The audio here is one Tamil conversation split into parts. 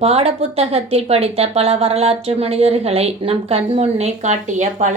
பாடப்புத்தகத்தில் படித்த பல வரலாற்று மனிதர்களை நம் கண்முன்னே காட்டிய பல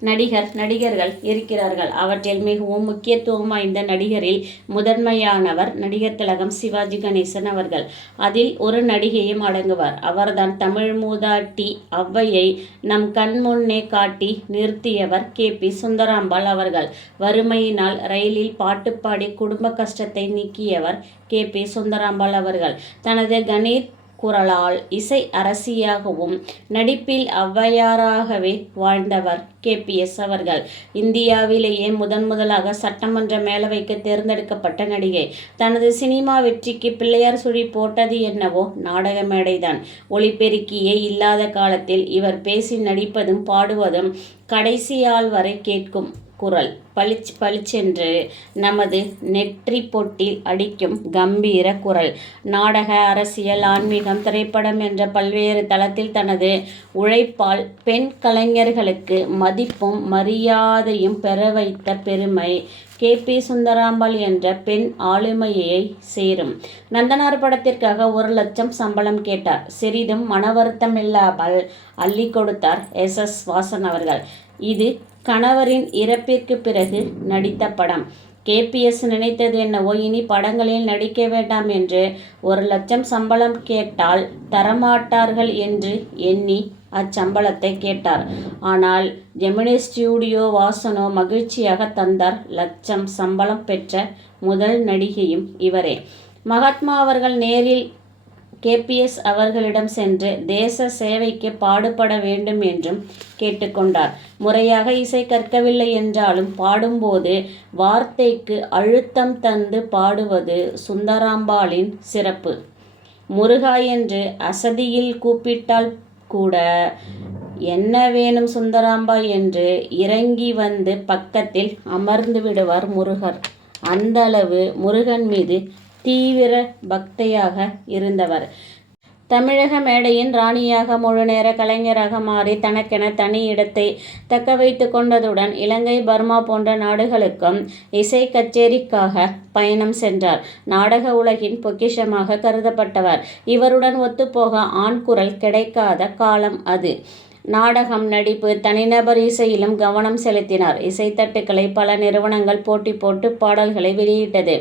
நடிகர் நடிகர்கள் இருக்கிறார்கள். அவற்றில் மிகவும் முக்கியத்துவம் வாய்ந்த நடிகரில் முதன்மையானவர் நடிகர் திலகம் சிவாஜி கணேசன் அவர்கள். அதில் ஒரு நடிகையும் அடங்குவார். அவர்தான் தமிழ் மூதாட்டி ஔவையை நம் கண்முன்னே காட்டி நிறுத்தியவர் கே. பி. சுந்தராம்பாள் அவர்கள். வறுமையினால் ரயிலில் பாட்டு பாடி குடும்ப கஷ்டத்தை நீக்கியவர் கே. பி. சுந்தராம்பாள் அவர்கள். தனது கணீர் குரலால் இசை அரசியாகவும் நடிப்பில் ஔவையாராகவே வாழ்ந்தவர் கே. பி. எஸ். அவர்கள். இந்தியாவிலேயே முதன் முதலாக சட்டமன்ற மேலவைக்கு தேர்ந்தெடுக்கப்பட்ட நடிகை. தனது சினிமா வெற்றிக்கு பிள்ளையார் சுழி போட்டது என்னவோ நாடக மேடைதான் ஒளிபெருக்கியே இல்லாத காலத்தில் இவர் பேசி நடிப்பதும் பாடுவதும் கடைசியால் வரை கேட்கும் குரல். பளிச்சு பளிச்சென்று நமது நெற்றி பொட்டில் அடிக்கும் கம்பீர குரல். நாடக அரசியல் ஆன்மீகம் திரைப்படம் என்ற பல்வேறு தளத்தில் தனது உழைப்பால் பெண் கலைஞர்களுக்கு மதிப்பும் மரியாதையும் பெற வைத்த பெருமை கே. பி. சுந்தராம்பாள் என்ற பெண் ஆளுமையை சேரும். நந்தனார் படத்திற்காக ஒரு லட்சம் சம்பளம் கேட்டார். சிறிதும் மன வருத்தமில்லாமல் அள்ளி கொடுத்தார் எஸ். எஸ். வாசன் அவர்கள். இது கணவரின் இறப்பிற்கு பிறகு நடித்த படம். கேபிஎஸ் நினைத்தது என்னவோ இனி படங்களில் நடிக்க வேண்டாம் என்று ஒரு லட்சம் சம்பளம் கேட்டால் தரமாட்டார்கள் என்று எண்ணி அச்சம்பளத்தை கேட்டார். ஆனால் ஜெமினி ஸ்டூடியோ வாசனோ மகிழ்ச்சியாக தந்தார். லட்சம் சம்பளம் பெற்ற முதல் நடிகையும் இவரே. மகாத்மா அவர்கள் நேரில் கேபிஎஸ் அவர்களிடம் சென்று தேச சேவைக்கு பாடுபட வேண்டும் என்றும் கேட்டுக்கொண்டார். முறையாக இசை கற்கவில்லை என்றாலும் பாடும்போது வார்த்தைக்கு அழுத்தம் தந்து பாடுவது சுந்தராம்பாளின் சிறப்பு. முருகா என்று அசதியில் கூப்பிட்டால் கூட என்ன வேணும் சுந்தராம்பா என்று இறங்கி வந்து பக்கத்தில் அமர்ந்து விடுவார் முருகர். அந்தளவு முருகன் மீது தீவிர பக்தையாக இருந்தவர். தமிழக மேடையின் ராணியாக முழுநேர கலைஞராக மாறி தனக்கென தனி இடத்தை தக்க வைத்து கொண்டதுடன் இலங்கை பர்மா போன்ற நாடுகளுக்கும் இசை கச்சேரிக்காக பயணம் சென்றார். நாடக உலகின் பொக்கிஷமாக கருதப்பட்டவர். இவருடன் ஒத்துப்போக ஆண் குரல் கிடைக்காத காலம் அது. நாடகம் நடிப்பு தனிநபர் இசையிலும் கவனம் செலுத்தினார். இசைத்தட்டுக்களை பல நிறுவனங்கள் போட்டி போட்டு பாடல்களை வெளியிட்டது.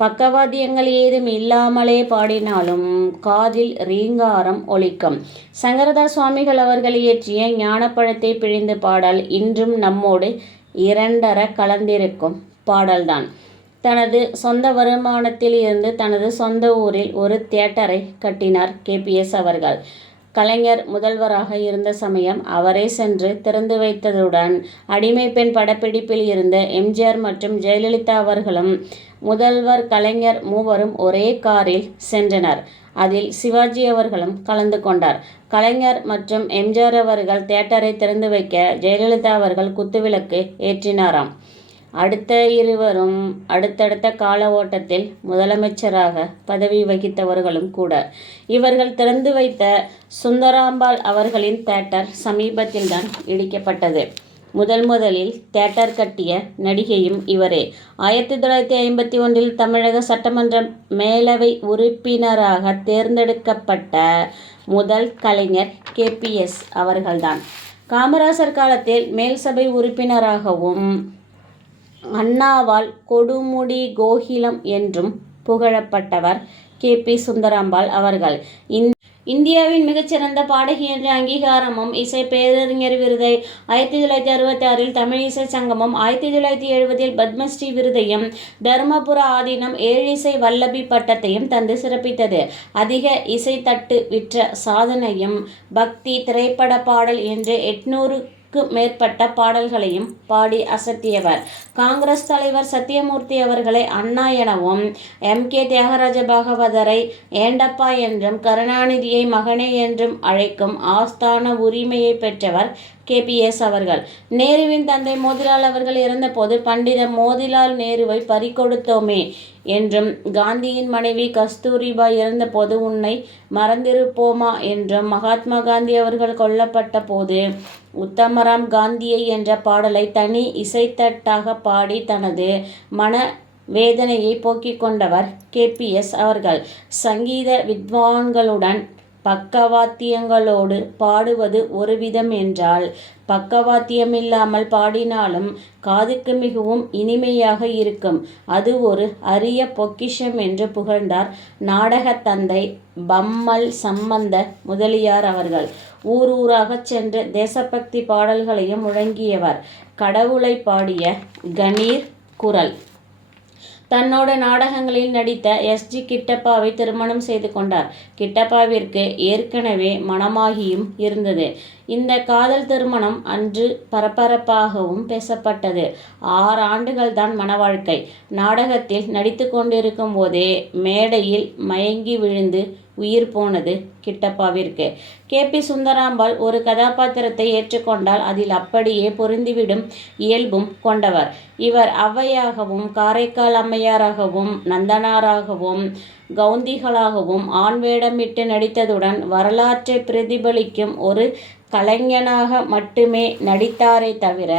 பக்கவாத்தியங்கள் ஏதும் இல்லாமலே பாடினாலும் காதில் ரீங்காரம் ஒலிக்கும். சங்கரதா சுவாமிகள் அவர்கள் இயற்றிய ஞானப்பழத்தை பிழிந்து பாடல் இன்றும் நம்மோடு இரண்டர கலந்திருக்கும் பாடல்தான். தனது சொந்த வருமானத்தில் இருந்து தனது சொந்த ஊரில் ஒரு தியேட்டரை கட்டினார் கேபிஎஸ் அவர்கள். கலைஞர் முதல்வராக இருந்த சமயம் அவரே சென்று திறந்து வைத்ததுடன் அடிமை பெண் படப்பிடிப்பில் இருந்த எம்ஜிஆர் மற்றும் ஜெயலலிதா அவர்களும் முதல்வர் கலைஞர் மூவரும் ஒரே காரில் சென்றனர். அதில் சிவாஜி அவர்களும் கலந்து கொண்டார். கலைஞர் மற்றும் எம்ஜிஆர் அவர்கள் தியேட்டரை திறந்து வைக்க ஜெயலலிதா அவர்கள் குத்துவிளக்கு ஏற்றினாராம். அடுத்த இருவரும் அடுத்தடுத்த கால ஓட்டத்தில் முதலமைச்சராக பதவி வகித்தவர்களும் கூட. இவர்கள் திறந்து வைத்த சுந்தராம்பாள் அவர்களின் தேட்டர் சமீபத்தில்தான் இடிக்கப்பட்டது. முதல் முதலில் தேட்டர் கட்டிய நடிகையும் இவரே. ஆயிரத்தி தொள்ளாயிரத்தி ஐம்பத்தி ஒன்றில் தமிழக சட்டமன்ற மேலவை உறுப்பினராக தேர்ந்தெடுக்கப்பட்ட முதல் கலைஞர் கேபிஎஸ் அவர்கள்தான். காமராசர் காலத்தில் மேல் சபை உறுப்பினராகவும் அண்ணாவால் கொடுமுடி கோகிலம் என்றும் புகழப்பட்டவர் கே பி சுந்தராம்பாள் அவர்கள். இந்தியாவின் மிகச்சிறந்த பாடகி என்ற அங்கீகாரமும் இசை பேரறிஞர் விருதை ஆயிரத்தி தொள்ளாயிரத்தி அறுபத்தி ஆறில் தமிழ் இசை சங்கமும் ஆயிரத்தி தொள்ளாயிரத்தி எழுபதில் பத்மஸ்ரீ விருதையும் தர்மபுர ஆதீனம் ஏழிசை வல்லபி பட்டத்தையும் தந்து சிறப்பித்தது. அதிக இசை தட்டு விற்ற சாதனையும் பக்தி திரைப்பட பாடல் என்று எட்நூறு க்கு மேற்பட்ட பாடல்களையும் பாடி அசத்தியவர். காங்கிரஸ் தலைவர் சத்தியமூர்த்தி அவர்களை அண்ணா எனவும் எம். கே. தியாகராஜ பாகவதரை ஏண்டப்பா என்றும் கருணாநிதியை மகனே என்றும் அழைக்கும் ஆஸ்தான உரிமையை பெற்றவர் கேபிஎஸ் அவர்கள். நேருவின் தந்தை மோதிலால் அவர்கள் இறந்தபோது பண்டித மோதிலால் நேருவை பறிகொடுத்தோமே என்றும் காந்தியின் மனைவி கஸ்தூரிபாய் இறந்தபோது உன்னை மறந்திருப்போமா என்றும் மகாத்மா காந்தி அவர்கள் கொல்லப்பட்ட போது உத்தமராம் காந்தியை என்ற பாடலை தனி இசைத்தட்டாக பாடி தனது மன வேதனையை போக்கிக் கொண்டவர் கேபிஎஸ் அவர்கள். சங்கீத வித்வான்களுடன் பக்கவாத்தியங்களோடு பாடுவது ஒரு விதம் என்றால் பக்கவாத்தியமில்லாமல் பாடினாலும் காதுக்கு மிகவும் இனிமையாக இருக்கும். அது ஒரு அரிய பொக்கிஷம் என்று புகழ்ந்தார் நாடகத் தந்தை பம்மல் சம்பந்த முதலியார் அவர்கள். ஊர் ஊராகச் சென்று தேசபக்தி பாடல்களையும் முழங்கியவர். கடவுளை பாடிய கணீர் குரல். தன்னோட நாடகங்களில் நடித்த எஸ். ஜி. கிட்டப்பாவை திருமணம் செய்து கொண்டார். கிட்டப்பாவிற்கு ஏற்கனவே மனமாகியும் இருந்தது. இந்த காதல் திருமணம் அன்று பரபரப்பாகவும் பேசப்பட்டது. ஆறு ஆண்டுகள் தான் மனவாழ்க்கை நாடகத்தில் நடித்து கொண்டிருக்கும் போதே மேடையில் மயங்கி விழுந்து உயிர் போனது கிட்டப்பாவிற்கு. கே. பி. சுந்தராம்பாள் ஒரு கதாபாத்திரத்தை ஏற்றுக்கொண்டால் அதில் அப்படியே பொருந்திவிடும் இயல்பும் கொண்டவர். இவர் ஔவையாகவும் காரைக்கால் அம்மையாராகவும் நந்தனாராகவும் கவுந்திகளாகவும் ஆண் வேடமிட்டு நடித்ததுடன் வரலாற்றை பிரதிபலிக்கும் ஒரு கலைஞனாக மட்டுமே நடித்தாரே தவிர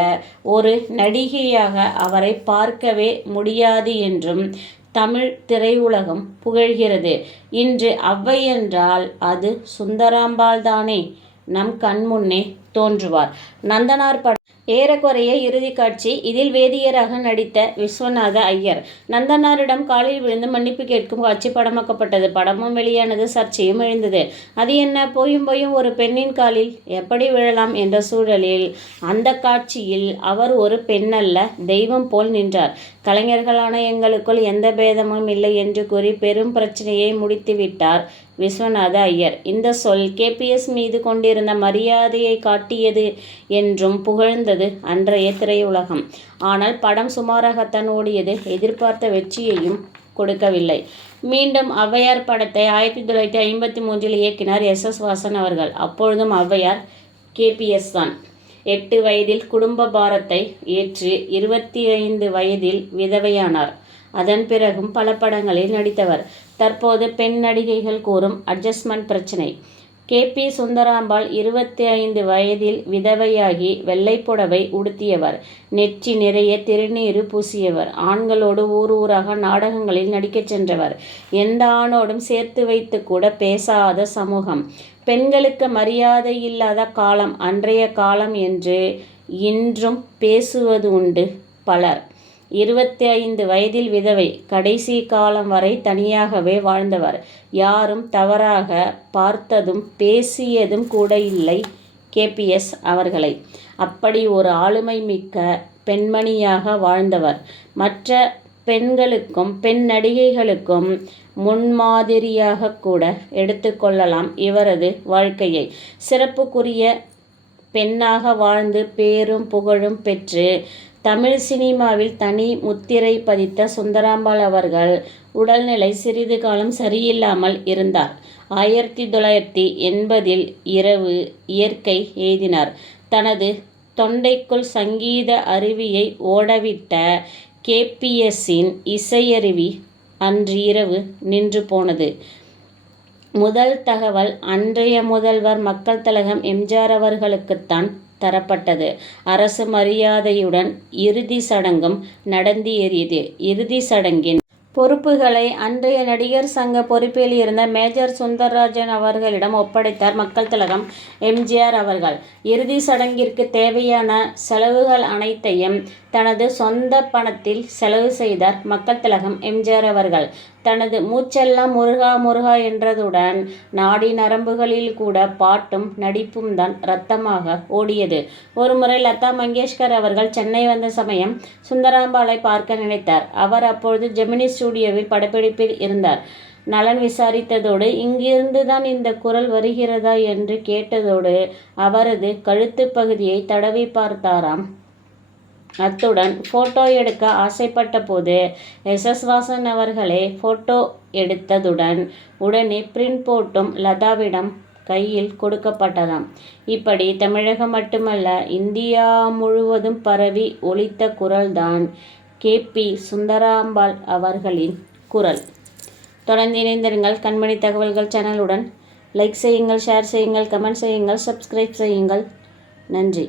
ஒரு நடிகையாக அவரை பார்க்கவே முடியாது என்றும் தமிழ் திரையுலகம் புகழ்கிறது. இன்று ஔவை என்றால் அது சுந்தராம்பாள் தானே நம் கண்முன்னே தோன்றுவார். நந்தனார் பட ஏறக்குறைய இறுதி காட்சி இதில் வேதியராக நடித்த விஸ்வநாத ஐயர். நந்தனாரிடம் காலில் விழுந்து மன்னிப்பு கேட்கும் காட்சி படமாக்கப்பட்டது. படமும் வெளியானது சர்ச்சையும் எழுந்தது. அது என்ன? போயும் போயும் ஒரு பெண்ணின் காலில் எப்படி விழலாம் என்ற சூழலில் அந்த காட்சியில் அவர் ஒரு பெண்ணல்ல தெய்வம் போல் நின்றார். கலைஞர்களான எங்களுக்குள் எந்த பேதமும் இல்லை என்று கூறி பெரும் பிரச்சனையை முடித்துவிட்டார் விஸ்வநாத ஐயர். இந்த சொல் கேபிஎஸ் மீது கொண்டிருந்த மரியாதையை காட்டியது என்றும் புகழ்ந்தது அன்றைய திரையுலகம். ஆனால் படம் சுமாராகத்தான் ஓடியது. எதிர்பார்த்த வெற்றியையும் கொடுக்கவில்லை. மீண்டும் ஔவையார் படத்தை ஆயிரத்தி தொள்ளாயிரத்தி ஐம்பத்தி மூன்றில் இயக்கினார் எஸ். எஸ். வாசன் அவர்கள். அப்பொழுதும் ஔவையார் கேபிஎஸ் தான். எட்டு வயதில் குடும்ப பாரத்தை ஏற்று இருபத்தி ஐந்து வயதில் விதவையானார். அதன் பிறகும் பல படங்களில் நடித்தவர். தற்போது பெண் நடிகைகள் கூறும் அட்ஜஸ்ட்மெண்ட் பிரச்சினை. கே. பி. சுந்தராம்பாள் இருபத்தி ஐந்து வயதில் விதவையாகி வெள்ளைப்புடவை உடுத்தியவர். நெற்றி நிறைய திருநீறு பூசியவர். ஆண்களோடு ஊர் ஊராக நாடகங்களில் நடிக்கச் சென்றவர். எந்த ஆணோடும் சேர்த்து வைத்து கூட பேசாத சமூகம். பெண்களுக்கு மரியாதை இல்லாத காலம் அன்றைய காலம் என்று இன்றும் பேசுவது உண்டு பலர். இருபத்தி ஐந்து வயதில் விதவை கடைசி காலம் வரை தனியாகவே வாழ்ந்தவர். யாரும் தவறாக பார்த்ததும் பேசியதும் கூட இல்லை கேபிஎஸ் அவர்களை. அப்படி ஒரு ஆளுமை மிக்க பெண்மணியாக வாழ்ந்தவர். மற்ற பெண்களுக்கும் பெண் நடிகைகளுக்கும் முன்மாதிரியாக கூட எடுத்துக்கொள்ளலாம் இவரது வாழ்க்கையை. சிறப்புக்குரிய பெண்ணாக வாழ்ந்து பேரும் புகழும் பெற்று தமிழ் சினிமாவில் தனி முத்திரை பதித்த சுந்தராம்பாள் அவர்கள் உடல்நிலை சிறிது காலம் சரியில்லாமல் இருந்தார். ஆயிரத்தி தொள்ளாயிரத்தி எண்பதில் இரவு இயற்கை எய்தினார் தனது தொண்டைக்குள் சங்கீத அருவியை ஓடவிட்ட கேபிஎஸ்ஸின் இசையருவி அன்று இரவு நின்று போனது. முதல் தகவல் அன்றைய முதல்வர் மக்கள் தலகம் எம்ஜிஆர் அவர்களுக்குத்தான் தரப்பட்டது. அரசு மரியாதையுடன் இறுதி சடங்கும் நடந்தேறியது. இறுதி சடங்கின் பொறுப்புகளை அன்றைய நடிகர் சங்க பொறுப்பில் இருந்த மேஜர் சுந்தர்ராஜன் அவர்களிடம் ஒப்படைத்தார் மக்கள் திலகம் எம்ஜிஆர் அவர்கள். இறுதி சடங்கிற்கு தேவையான செலவுகள் அனைத்தையும் தனது சொந்த பணத்தில் செலவு செய்தார் மக்கள் திலகம் எம்ஜிஆர் அவர்கள். தனது மூச்செல்லாம் முருகா முருகா என்றதுடன் நாடி நரம்புகளில் கூட பாட்டும் நடிப்பும் தான் ரத்தமாக ஓடியது. ஒருமுறை லதா மங்கேஷ்கர் அவர்கள் சென்னை வந்த சமயம் சுந்தராம்பாளை பார்க்க நினைத்தார். அவர் அப்பொழுது ஜெமினிஸ் ஸ்டுடியோவில் படப்பிடிப்பில் இருந்தார். நலன் விசாரித்ததோடு இங்கிருந்து தான் இந்த குரல் வருகிறதா என்று கேட்டதோடு அவரது கழுத்து பகுதியை தடவி பார்த்தாராம். அத்துடன் ஃபோட்டோ எடுக்க ஆசைப்பட்ட போது எஸ். எஸ். வாசன் அவர்களே ஃபோட்டோ எடுத்ததுடன் உடனே பிரிண்ட் போட்டும் லதாவிடம் கையில் கொடுக்கப்பட்டதாம். இப்படி தமிழகம் மட்டுமல்ல இந்தியா முழுவதும் பரவி ஒலித்த குரல்தான். கே. பி. சுந்தராம்பாள் அவர்களின் குரல். தொடர்ந்து இணைந்திருங்கள் கண்மணி தகவல்கள் சேனலுடன். லைக் செய்யுங்கள் ஷேர் செய்யுங்கள் கமெண்ட் செய்யுங்கள் சப்ஸ்கிரைப் செய்யுங்கள். நன்றி.